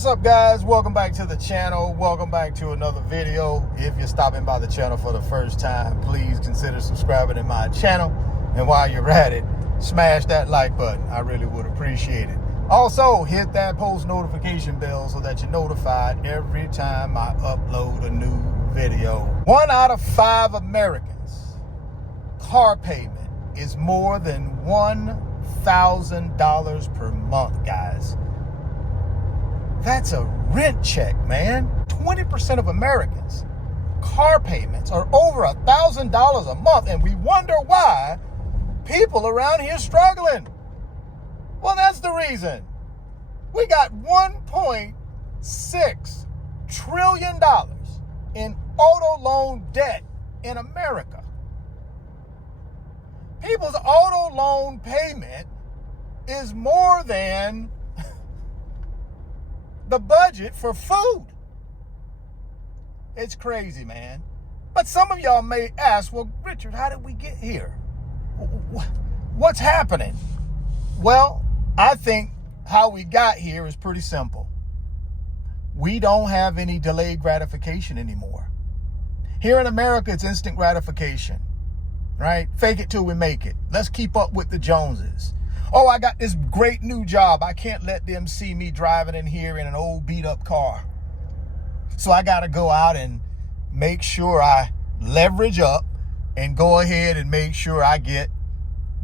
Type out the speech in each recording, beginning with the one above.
What's up, guys? Welcome back to the channel. Welcome back to another video. If you're stopping by the channel for the first time, please consider subscribing to my channel. And while you're at it, smash that like button. I really would appreciate it. Also, hit that post notification bell so that you're notified every time I upload a new video. 1 out of 5 Americans' car payment is more than $1,000 per month, guys. That's a rent check, man. 20% of Americans' car payments are over $1,000 a month, and we wonder why people around here struggling. Well, that's the reason. We got $1.6 trillion in auto loan debt in America. People's auto loan payment is more than the budget for food. It's crazy, man. But some of y'all may ask, well, Richard, how did we get here? What's happening? Well, I think how we got here is pretty simple. We don't have any delayed gratification anymore. Here in America, it's instant gratification, right? Fake it till we make it. Let's keep up with the Joneses. Oh, I got this great new job. I can't let them see me driving in here in an old beat up car. So I got to go out and make sure I leverage up and go ahead and make sure I get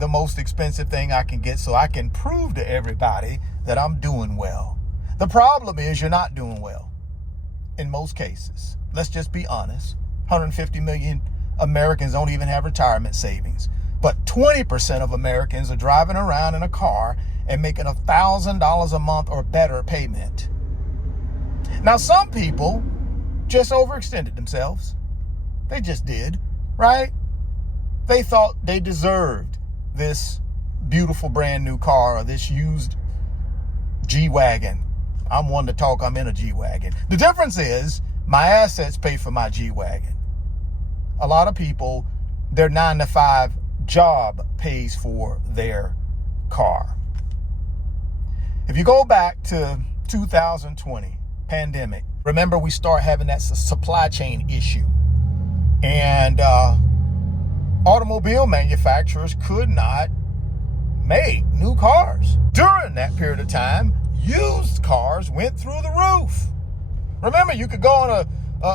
the most expensive thing I can get so I can prove to everybody that I'm doing well. The problem is you're not doing well in most cases. Let's just be honest. 150 million Americans don't even have retirement savings. But 20% of Americans are driving around in a car and making $1,000 a month or better payment. Now, some people just overextended themselves. They just did, right? They thought they deserved this beautiful brand new car or this used G-Wagon. I'm one to talk, I'm in a G-Wagon. The difference is my assets pay for my G-Wagon. A lot of people, their 9-to-5 job pays for their car. If you go back to 2020, pandemic, remember we start having that supply chain issue. And automobile manufacturers could not make new cars. During that period of time, used cars went through the roof. Remember, you could go on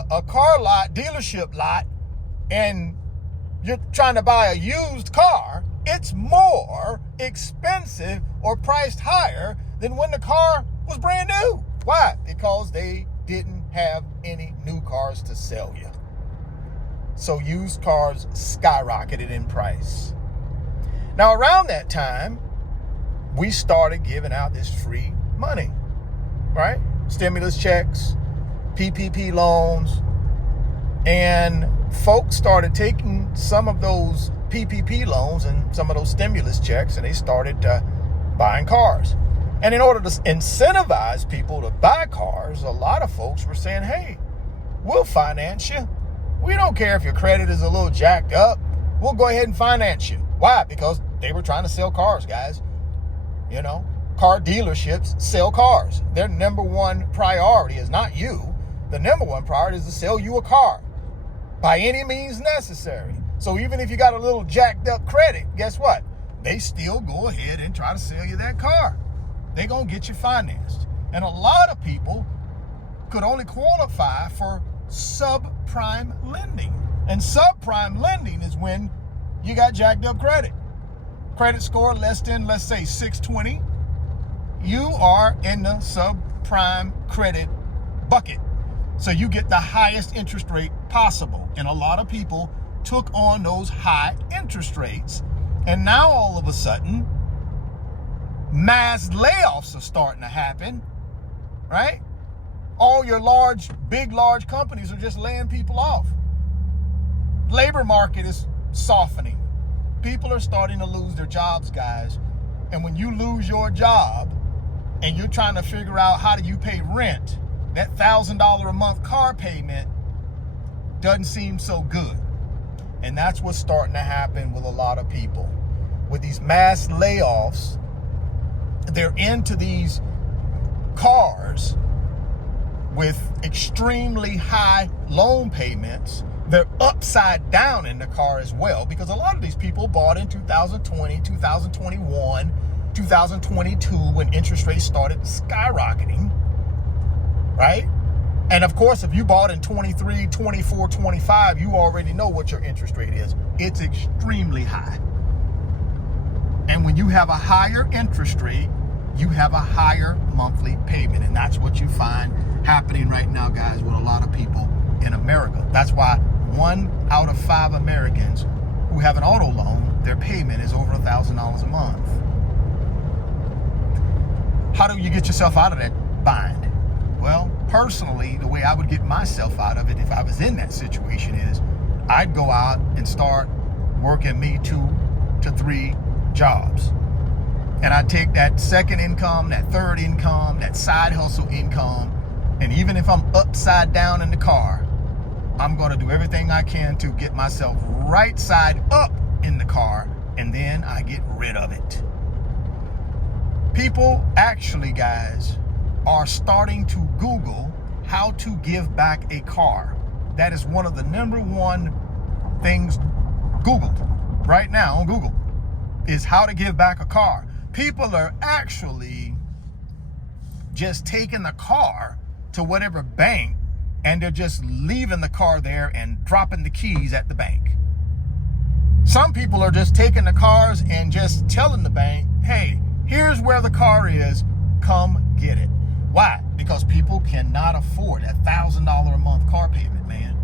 a car lot, dealership lot, and you're trying to buy a used car, it's more expensive or priced higher than when the car was brand new. Why? Because they didn't have any new cars to sell you. So used cars skyrocketed in price. Now, around that time, we started giving out this free money, right? Stimulus checks, PPP loans, and folks started taking some of those PPP loans and some of those stimulus checks, and they started buying cars. And in order to incentivize people to buy cars, a lot of folks were saying, hey, we'll finance you. We don't care if your credit is a little jacked up. We'll go ahead and finance you. Why? Because they were trying to sell cars, guys. You know, car dealerships sell cars. Their number one priority is not you. The number one priority is to sell you a car by any means necessary. So even if you got a little jacked up credit, guess what? They still go ahead and try to sell you that car. They're going to get you financed. And a lot of people could only qualify for subprime lending. And subprime lending is when you got jacked up credit. Credit score less than, let's say, 620. You are in the subprime credit bucket. So you get the highest interest rate possible. And a lot of people took on those high interest rates. And now all of a sudden, mass layoffs are starting to happen, right? All your large companies are just laying people off. Labor market is softening. People are starting to lose their jobs, guys. And when you lose your job and you're trying to figure out how do you pay rent, that $1,000 a month car payment doesn't seem so good. And that's what's starting to happen with a lot of people. With these mass layoffs, they're into these cars with extremely high loan payments. They're upside down in the car as well, because a lot of these people bought in 2020, 2021, 2022 when interest rates started skyrocketing, right? And of course, if you bought in 23, 24, 25, you already know what your interest rate is. It's extremely high. And when you have a higher interest rate, you have a higher monthly payment. And that's what you find happening right now, guys, with a lot of people in America. That's why 1 out of 5 Americans who have an auto loan, their payment is over $1,000 a month. How do you get yourself out of that bind? Well, personally, the way I would get myself out of it if I was in that situation is I'd go out and start working me 2 to 3 jobs. And I'd take that second income, that third income, that side hustle income, and even if I'm upside down in the car, I'm going to do everything I can to get myself right side up in the car, and then I get rid of it. People actually, guys, are starting to Google how to give back a car. That is one of the #1 things Googled right now on Google, is how to give back a car. People are actually just taking the car to whatever bank, and they're just leaving the car there and dropping the keys at the bank. Some people are just taking the cars and just telling the bank, hey, here's where the car is, come get it. Why? Because people cannot afford a $1,000 a month car payment, man.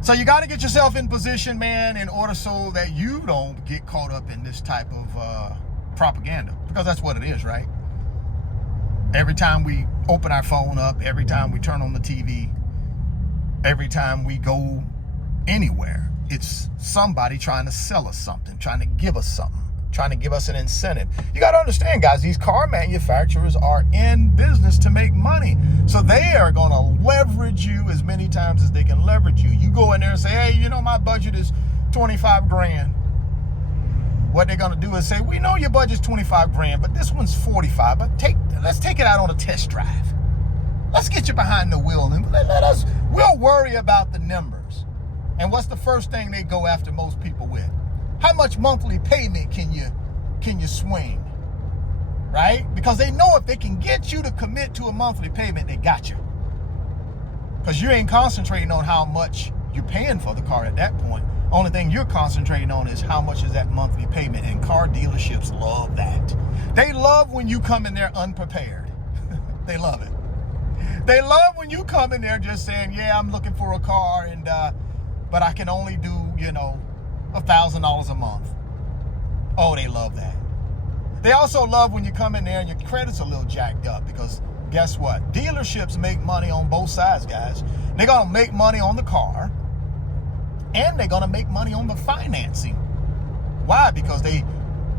So you got to get yourself in position, man, in order so that you don't get caught up in this type of propaganda, because that's what it is, right? Every time we open our phone up, every time we turn on the TV, every time we go anywhere, it's somebody trying to sell us something, trying to give us something, trying to give us an incentive. You got to understand, guys, these car manufacturers are in business to make money. So they are going to leverage you as many times as they can leverage you. You go in there and say, hey, you know, my budget is 25 grand. What they're going to do is say, we know your budget's 25 grand, but this one's 45. But let's take it out on a test drive. Let's get you behind the wheel and we'll worry about the numbers. And what's the first thing they go after most people with? How much monthly payment can you swing? Right? Because they know if they can get you to commit to a monthly payment, they got you. Because you ain't concentrating on how much you're paying for the car at that point. Only thing you're concentrating on is how much is that monthly payment, and car dealerships love that. They love when you come in there unprepared. They love it. They love when you come in there just saying, yeah, I'm looking for a car, and but I can only do, $1,000 a month. Oh, they love that. They also love when you come in there and your credit's a little jacked up, because guess what? Dealerships make money on both sides, guys. They're going to make money on the car, and they're going to make money on the financing. Why? Because they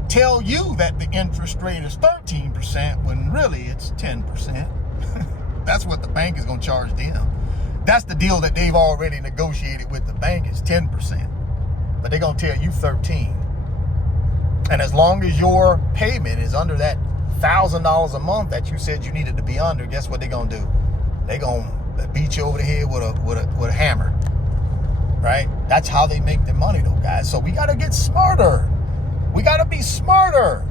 tell you that the interest rate is 13% when really it's 10%. That's what the bank is going to charge them. That's the deal that they've already negotiated with the bank, is 10%. But they're going to tell you 13. And as long as your payment is under that $1,000 a month that you said you needed to be under, guess what they're going to do? They're going to beat you over the head with a hammer. Right? That's how they make their money, though, guys. So we got to get smarter. We got to be smarter.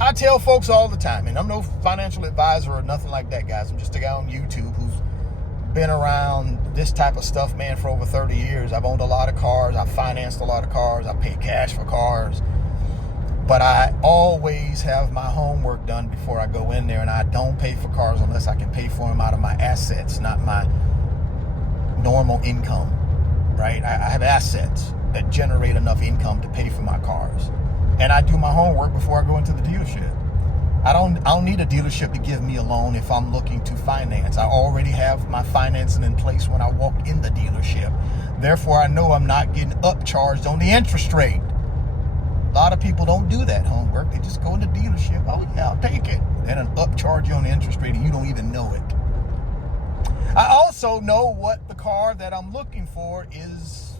I tell folks all the time, and I'm no financial advisor or nothing like that, guys. I'm just a guy on YouTube who's been around this type of stuff, man, for over 30 years. I've owned a lot of cars. I've financed a lot of cars. I pay cash for cars. But I always have my homework done before I go in there, and I don't pay for cars unless I can pay for them out of my assets, not my normal income, right? I have assets that generate enough income to pay for my cars. And I do my homework before I go into the dealership. I don't need a dealership to give me a loan if I'm looking to finance. I already have my financing in place when I walk in the dealership. Therefore, I know I'm not getting upcharged on the interest rate. A lot of people don't do that homework. They just go in the dealership. Oh yeah, I'll take it. Then an upcharge you on the interest rate and you don't even know it. I also know what the car that I'm looking for is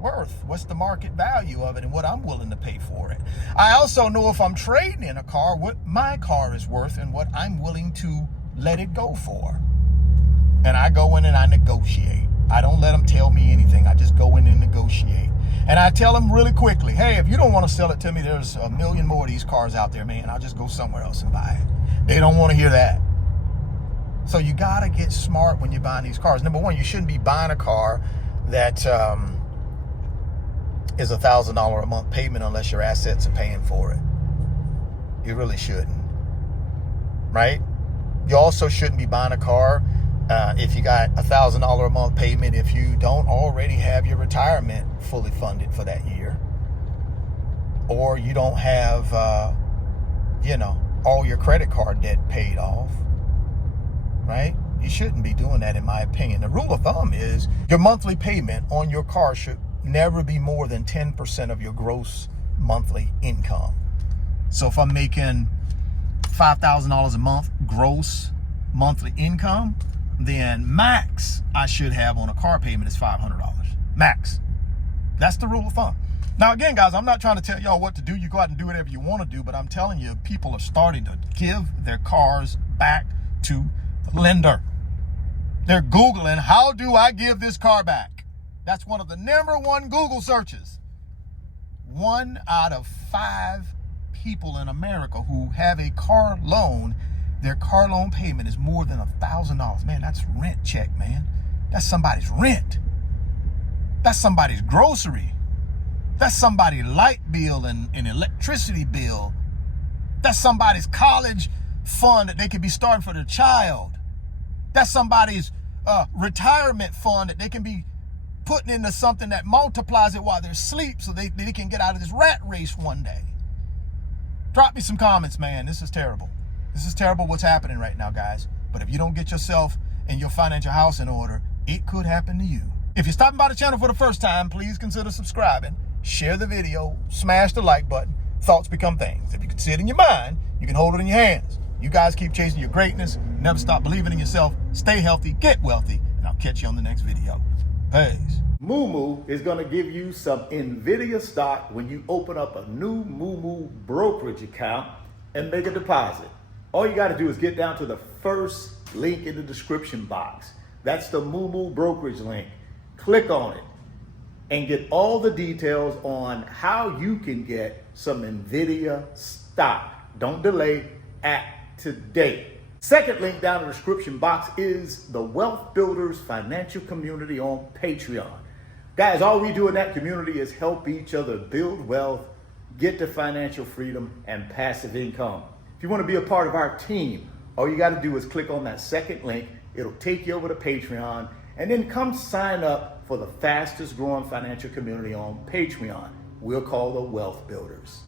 worth. What's the market value of it and what I'm willing to pay for it. I also know if I'm trading in a car, what my car is worth and what I'm willing to let it go for. And I go in and I negotiate. I don't let them tell me anything. I just go in and negotiate. And I tell them really quickly, hey, if you don't want to sell it to me, there's a million more of these cars out there, man. I'll just go somewhere else and buy it. They don't want to hear that. So you got to get smart when you're buying these cars. Number one, you shouldn't be buying a car that is $1,000 a month payment unless your assets are paying for it. You really shouldn't, right? You also shouldn't be buying a car if you got $1,000 a month payment if you don't already have your retirement fully funded for that year, or you don't have, all your credit card debt paid off, right? You shouldn't be doing that, in my opinion. The rule of thumb is your monthly payment on your car should never be more than 10% of your gross monthly income. So if I'm making $5,000 a month gross monthly income, then max I should have on a car payment is $500. Max. That's the rule of thumb. Now, again, guys, I'm not trying to tell y'all what to do. You go out and do whatever you want to do, but I'm telling you, people are starting to give their cars back to the lender. They're Googling, how do I give this car back? That's one of the number one Google searches. 1 out of 5 people in America who have a car loan, their car loan payment is more than $1,000. Man, that's rent check, man. That's somebody's rent. That's somebody's grocery. That's somebody's light bill and electricity bill. That's somebody's college fund that they could be starting for their child. That's somebody's retirement fund that they can be putting into something that multiplies it while they're asleep so they can get out of this rat race one day. Drop me some comments, man. This is terrible. This is terrible what's happening right now, guys. But if you don't get yourself and your financial house in order, it could happen to you. If you're stopping by the channel for the first time, please consider subscribing, share the video, smash the like button. Thoughts become things. If you can see it in your mind, you can hold it in your hands. You guys keep chasing your greatness. Never stop believing in yourself. Stay healthy, get wealthy, and I'll catch you on the next video. Peace. Moomoo is going to give you some NVIDIA stock when you open up a new Moomoo brokerage account and make a deposit. All you got to do is get down to the first link in the description box. That's the Moomoo brokerage link. Click on it and get all the details on how you can get some NVIDIA stock. Don't delay, act today. Second link down in the description box is the Wealth Builders Financial Community on Patreon. Guys, all we do in that community is help each other build wealth, get to financial freedom and passive income. If you want to be a part of our team, all you got to do is click on that second link. It'll take you over to Patreon, and then come sign up for the fastest growing financial community on Patreon. We'll call the Wealth Builders.